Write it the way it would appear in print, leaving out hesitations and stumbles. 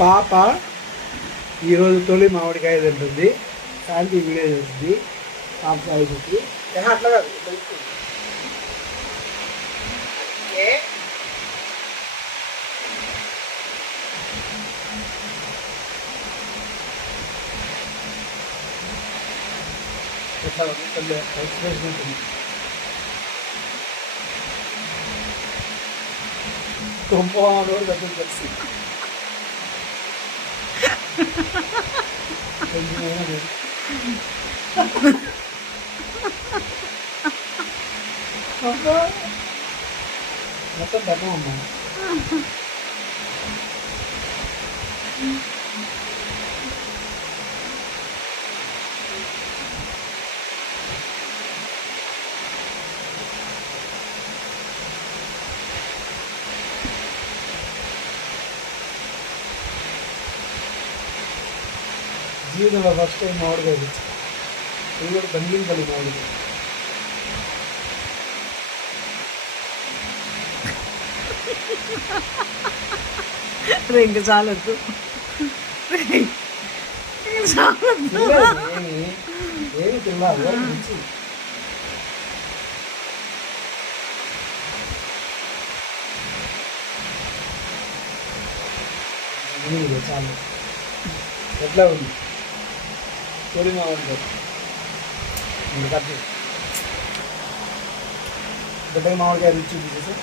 పాప ఈరోజు తొలి మామిడికాయ తింటుంది. శాంతి వీడియో చేస్తుంది. పాపకాయ చూసి అట్లా కాదు ఎట్లా ఎక్స్ప్రెషన్ ఉంటుంది. కొంపలో దగ్గర కలిసి మొత్తం ధర్మం అమ్మా. జీవితంలో ఫస్ట్ టైం మామిడికాయ తెచ్చి ఇది కూడా బంగినపల్లి మామిడికాయ. ఇంకా చాలొద్దు, ఏమి తిన్నాను నుంచి చాలు. ఎట్లా ఉంది తొలి మామిడికాయ? కట్ బిడ్డకి మామిడికాయ రుచి చూసేసి